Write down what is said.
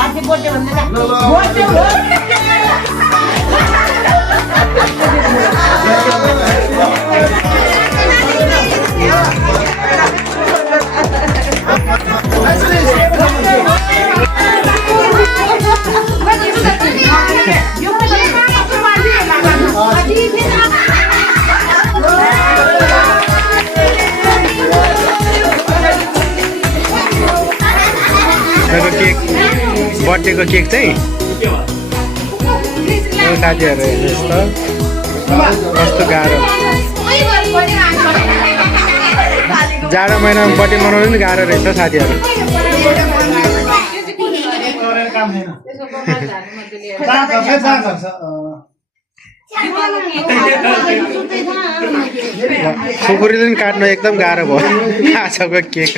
हाथी बोल्दै भन्दैन बोल्दै हो केक बर्थडेको केक चाहिँ साथीहरू हेर्नुहोस् त कस्तो गाह्रो जाडो महिनामा बर्थडे मनाउनु पनि गाह्रो रहेछ साथीहरू खुकुरीले पनि काट्नु एकदम गाह्रो भयो आजको केक